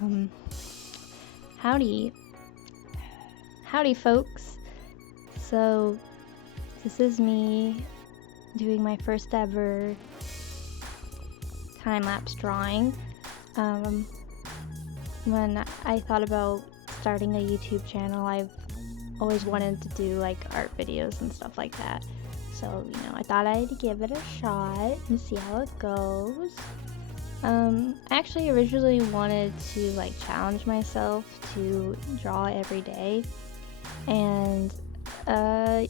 Um, howdy. Howdy, folks. So, this is me doing my first ever time-lapse drawing. When I thought about starting a YouTube channel, I've always wanted to do like art videos and stuff like that. So, I thought I'd give it a shot and see how it goes. I actually originally wanted to like challenge myself to draw every day, and yeah,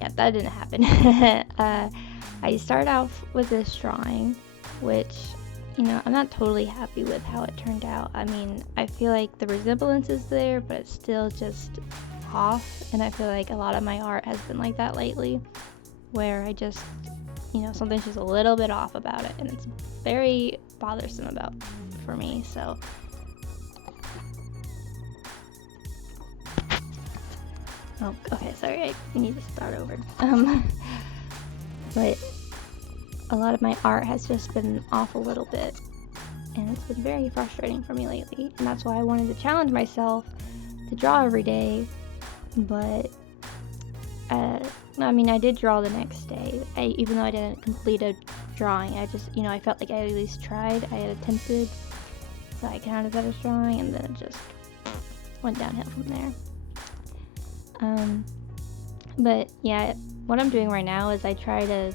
that didn't happen. I started off with this drawing, which I'm not totally happy with how it turned out. I mean, I feel like the resemblance is there, but it's still just off, and I feel like a lot of my art has been like that lately, where I just something's just a little bit off about it, and it's very bothersome for me. So oh, okay, sorry, I need to start over. But a lot of my art has just been off a little bit, and it's been very frustrating for me lately, and that's why I wanted to challenge myself to draw every day. But I mean, I did draw the next day. Even though I didn't complete a drawing, I just, I felt like I at least tried. I had attempted, so I counted that as drawing, and then it just went downhill from there. But yeah, what I'm doing right now is I try to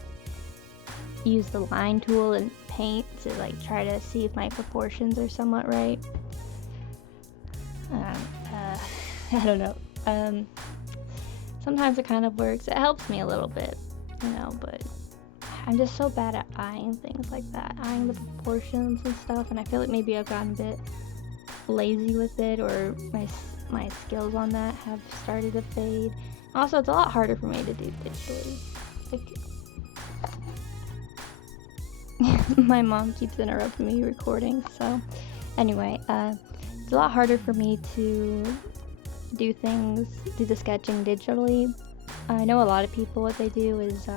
use the line tool and paint to like try to see if my proportions are somewhat right. I don't know. Sometimes it kind of works. It helps me a little bit, but I'm just so bad at eyeing things like that, eyeing the proportions and stuff, and I feel like maybe I've gotten a bit lazy with it, or my skills on that have started to fade. Also, it's a lot harder for me to do digitally. Like, my mom keeps interrupting me recording, so anyway, it's a lot harder for me to do the sketching digitally. I know a lot of people, what they do is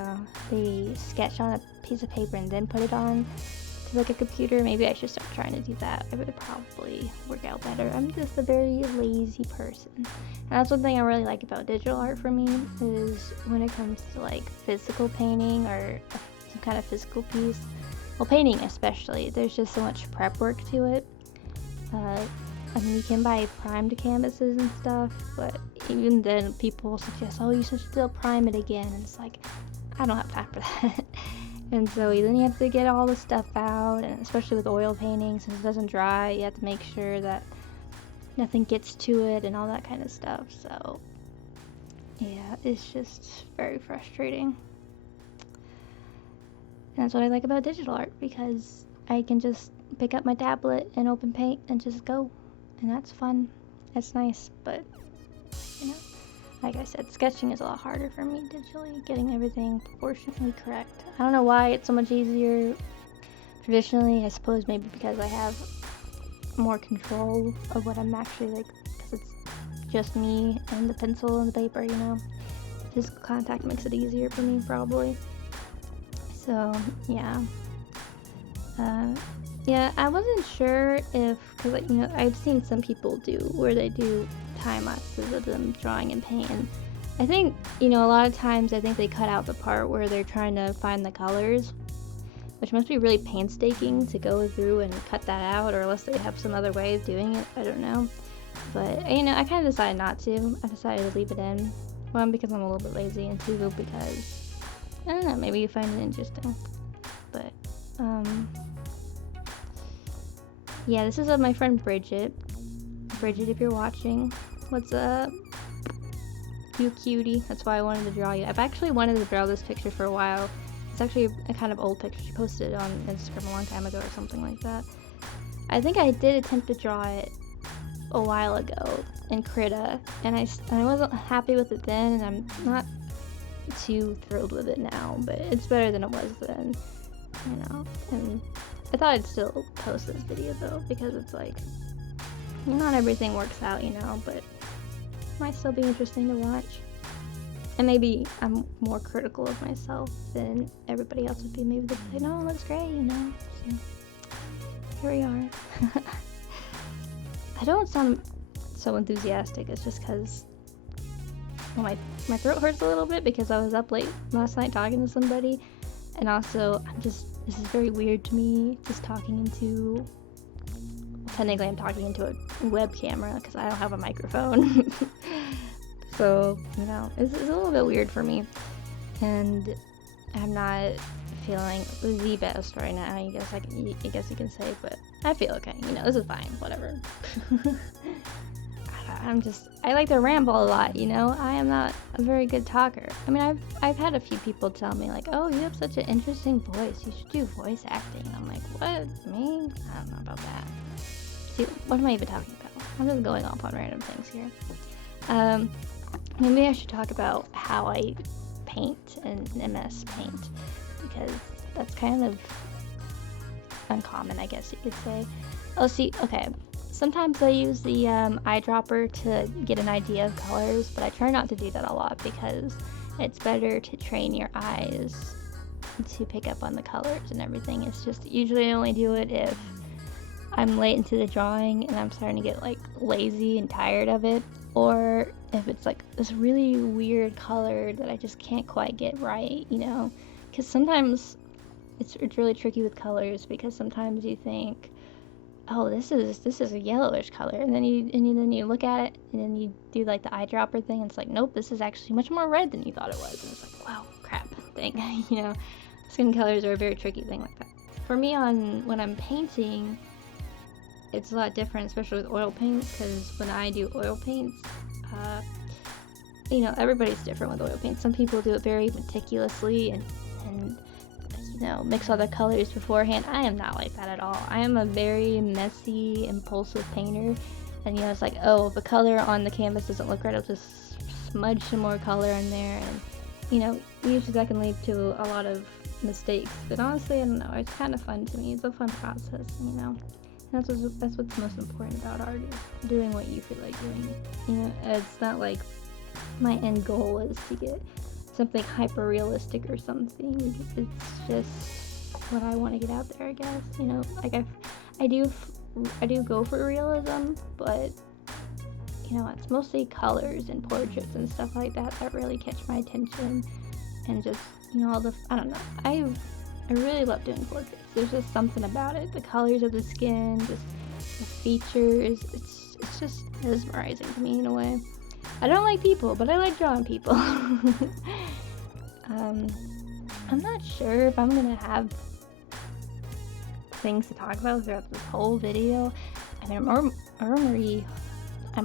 they sketch on a piece of paper and then put it on to like a computer. Maybe I should start trying to do that. It would probably work out better. I'm just a very lazy person. And that's one thing I really like about digital art for me, is when it comes to like physical painting or some kind of physical piece. Well, painting especially, there's just so much prep work to it. I mean, you can buy primed canvases and stuff, but even then people suggest, oh, you should still prime it again, and it's like, I don't have time for that. And so then you have to get all the stuff out, and especially with oil painting, since it doesn't dry, you have to make sure that nothing gets to it and all that kind of stuff. So yeah, it's just very frustrating. And that's what I like about digital art, because I can just pick up my tablet and open paint and just go. And that's fun. It's nice, but like I said, sketching is a lot harder for me digitally, getting everything proportionately correct. I don't know why it's so much easier traditionally. I suppose maybe because I have more control of what I'm actually like, because it's just me and the pencil and the paper, Physical contact makes it easier for me, probably. So, yeah. Yeah, I wasn't sure if, because I've seen some people do where they do time lapses of them drawing in paint, and I think a lot of times I think they cut out the part where they're trying to find the colors, which must be really painstaking to go through and cut that out, or unless they have some other way of doing it. I don't know, but I kind of decided not to. I decided to leave it in. One, because I'm a little bit lazy, and two, because I don't know, maybe you find it interesting. But yeah, this is of my friend Bridget. Bridget, if you're watching, what's up? You cutie. That's why I wanted to draw you. I've actually wanted to draw this picture for a while. It's actually a kind of old picture. She posted it on Instagram a long time ago or something like that. I think I did attempt to draw it a while ago in Krita, and I wasn't happy with it then, and I'm not too thrilled with it now, but it's better than it was then, and I thought I'd still post this video though, because it's like, not everything works out, but it might still be interesting to watch. And maybe I'm more critical of myself than everybody else would be. Maybe they'd say, no, it looks great, So here we are. I don't sound so enthusiastic. It's just because my throat hurts a little bit because I was up late last night talking to somebody, and also this is very weird to me, just talking into, technically I'm talking into a web camera because I don't have a microphone. So, you know, it's a little bit weird for me, and I'm not feeling the best right now, I guess you can say, but I feel okay. You know, this is fine, whatever. I like to ramble a lot, you know. I am not a very good talker. I mean, I've had a few people tell me, like, oh, you have such an interesting voice, you should do voice acting. And I'm like, what? Me? I don't know about that. See, what am I even talking about? I'm just going off on random things here. Maybe I should talk about how I paint in MS Paint, because that's kind of uncommon, I guess you could say. Oh, see, okay. Sometimes I use the eyedropper to get an idea of colors, but I try not to do that a lot because it's better to train your eyes to pick up on the colors and everything. It's just usually I only do it if I'm late into the drawing and I'm starting to get like lazy and tired of it, or if it's like this really weird color that I just can't quite get right, you know? Because sometimes it's really tricky with colors, because sometimes you think, oh, this is a yellowish color, and then you look at it, and then you do like the eyedropper thing, and it's like, nope, this is actually much more red than you thought it was, and it's like, wow, crap, thing. You know, skin colors are a very tricky thing like that. For me, when I'm painting, it's a lot different, especially with oil paints, because when I do oil paints, you know, everybody's different with oil paints. Some people do it very meticulously and you know, mix all the colors beforehand. I am not like that at all. I am a very messy, impulsive painter, and you know, it's like, oh, if the color on the canvas doesn't look right, I'll just smudge some more color in there, and you know, usually that can lead to a lot of mistakes. But honestly, I don't know, it's kind of fun to me. It's a fun process, you know. And that's what's most important about art, is doing what you feel like doing. You know, it's not like my end goal is to get something hyper realistic or something. It's just what I want to get out there, I guess. You know, like I do go for realism, but you know, it's mostly colors and portraits and stuff like that that really catch my attention. And just, you know, I don't know, I really love doing portraits. There's just something about it, the colors of the skin, just the features. It's just mesmerizing to me in a way. I don't like people, but I like drawing people. I'm not sure if I'm gonna have things to talk about throughout this whole video. I mean, I'm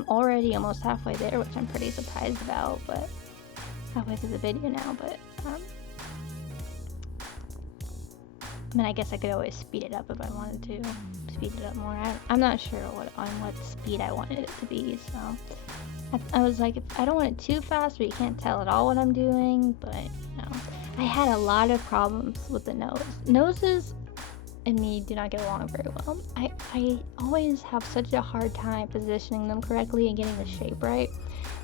already almost halfway there, which I'm pretty surprised about, but halfway through the video now, but I mean, I guess I could always speed it up if I wanted to speed it up more. I'm not sure on what speed I wanted it to be, so I was like, I don't want it too fast, but you can't tell at all what I'm doing. But you know, I had a lot of problems with the nose. Noses and me do not get along very well. I always have such a hard time positioning them correctly and getting the shape right,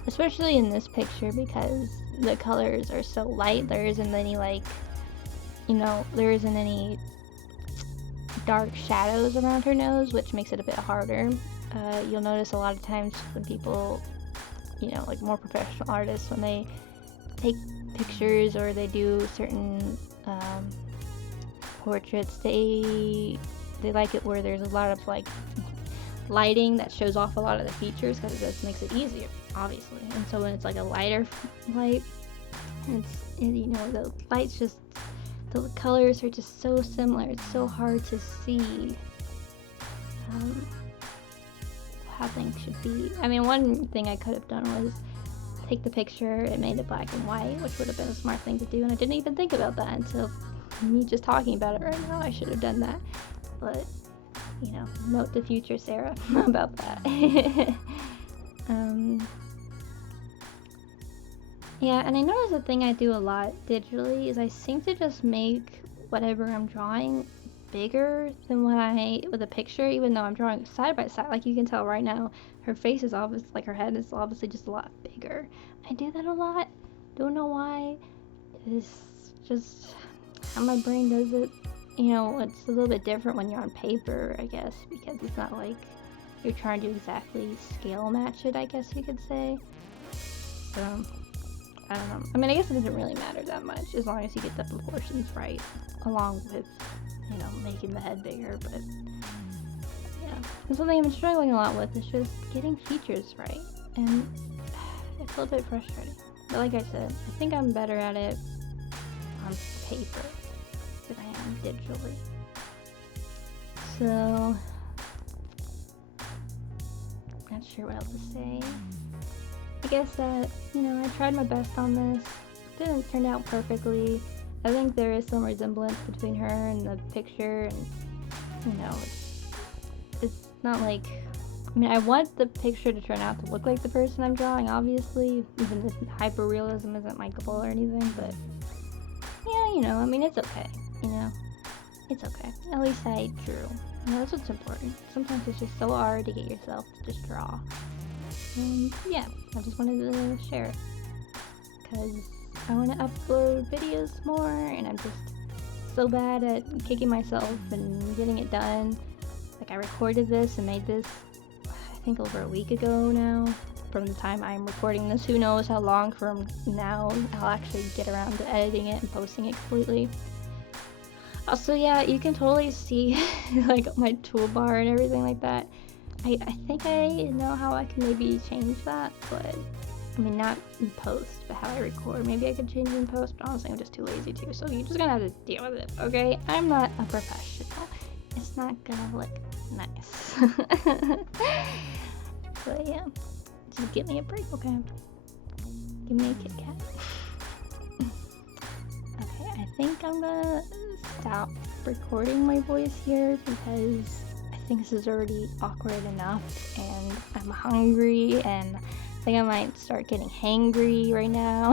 especially in this picture, because the colors are so light. There isn't any, like, you know, there isn't any dark shadows around her nose, which makes it a bit harder. You'll notice a lot of times when people, you know, like more professional artists, when they take pictures or they do certain portraits, they like it where there's a lot of like lighting that shows off a lot of the features, because it just makes it easier, obviously. And so when it's like a lighter light, you know, the light's just, the colors are just so similar. It's so hard to see how things should be. I mean, one thing I could have done was take the picture and made it black and white, which would have been a smart thing to do, and I didn't even think about that until me just talking about it right now. I should have done that, but you know, note to future Sarah about that. Yeah, and I notice the thing I do a lot digitally is I seem to just make whatever I'm drawing bigger than with a picture, even though I'm drawing side by side. Like you can tell right now, her face is obviously, like her head is obviously just a lot bigger. I do that a lot. Don't know why. It's just how my brain does it. You know, it's a little bit different when you're on paper, I guess, because it's not like you're trying to exactly scale match it, I guess you could say. So, I don't know. I mean, I guess it doesn't really matter that much as long as you get the proportions right, along with, you know, making the head bigger, but yeah. And something I've been struggling a lot with is just getting features right, and it's a little bit frustrating. But like I said, I think I'm better at it on paper than I am digitally. So, not sure what else to say. I guess that, you know, I tried my best on this. Didn't turn out perfectly. I think there is some resemblance between her and the picture, and, you know, it's not like, I mean, I want the picture to turn out to look like the person I'm drawing, obviously, even if hyper-realism isn't my goal or anything, but, yeah, you know, I mean, it's okay, you know, it's okay. At least I drew. You know, that's what's important. Sometimes it's just so hard to get yourself to just draw. And yeah, I just wanted to share it because I want to upload videos more, and I'm just so bad at kicking myself and getting it done. Like, I recorded this and made this, I think, over a week ago now. From the time I'm recording this, who knows how long from now I'll actually get around to editing it and posting it completely. Also, yeah, you can totally see like my toolbar and everything like that. I think I know how I can maybe change that, but I mean, not in post, but how I record. Maybe I could change it in post, but honestly I'm just too lazy to, so you're just gonna have to deal with it, okay? I'm not a professional. It's not gonna look nice. But yeah, just give me a break, okay? Give me a Kit Kat. Okay, I think I'm gonna stop recording my voice here because I think this is already awkward enough, and I'm hungry, and I think I might start getting hangry right now.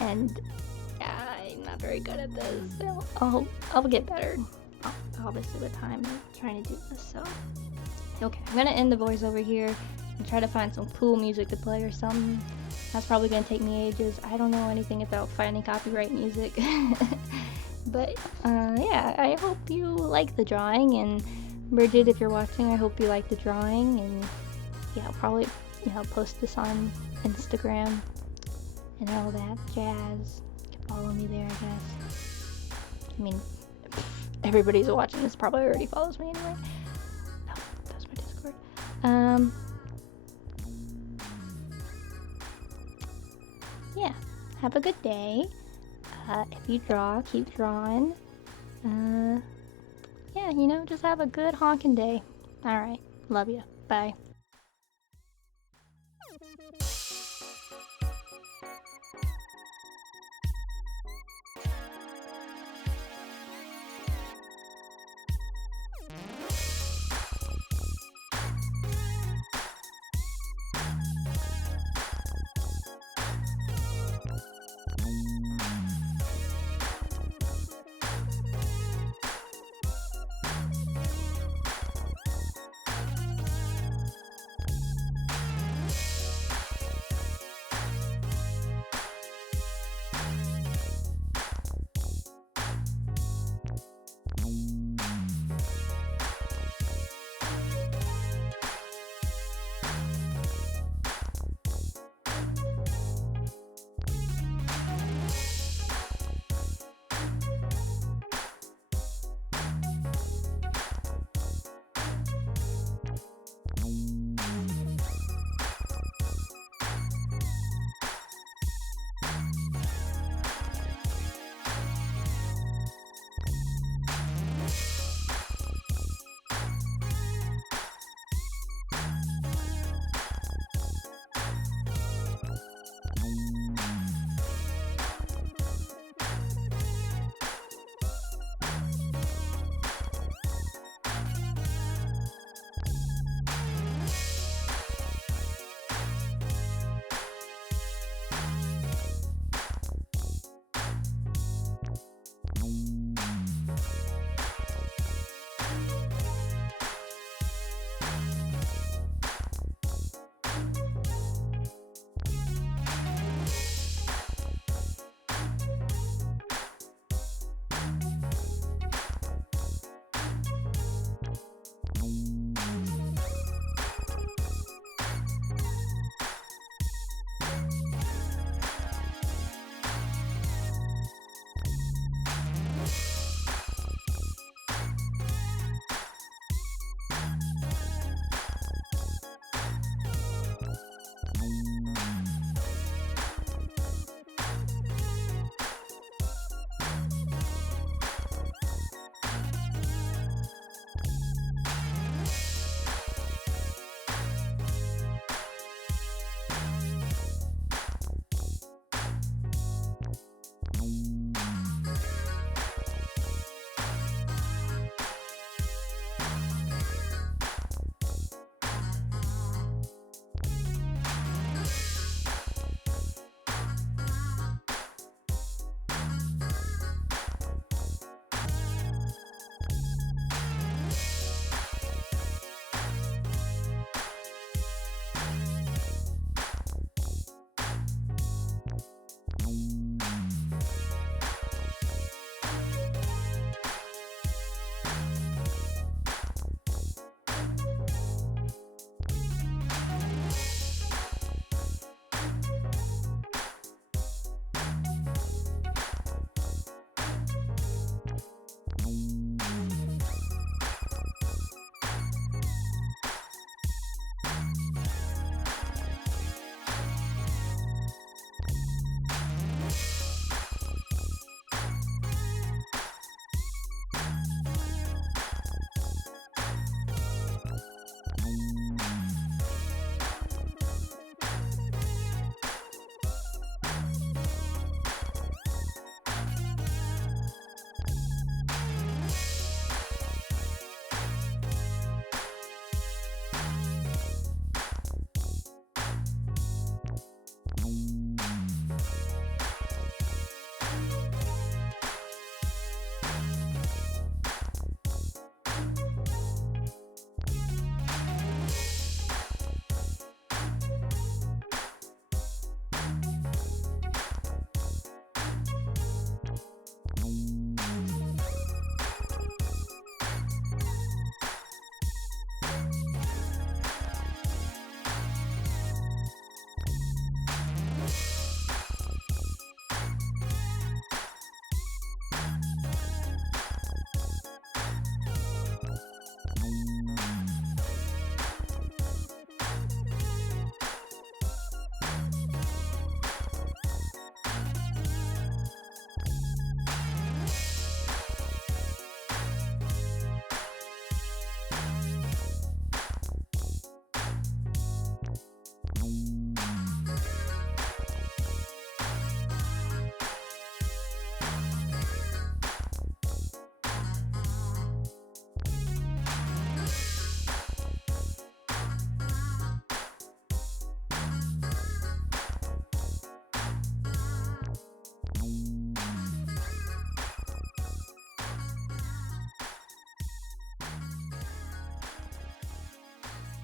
And yeah, I'm not very good at this, so I'll get better, obviously, with time trying to do this. So okay, I'm gonna end the voiceover here and try to find some cool music to play or something. That's probably gonna take me ages. I don't know anything about finding copyright music. But yeah, I hope you like the drawing, and Bridget, if you're watching, I hope you like the drawing, and yeah, I'll probably, you know, post this on Instagram and all that jazz. You can follow me there, I guess. I mean, everybody who's watching this probably already follows me anyway. Oh, that's my Discord. Yeah, have a good day. If you draw, keep drawing. Yeah, you know, just have a good honking day. Alright, love you. Bye.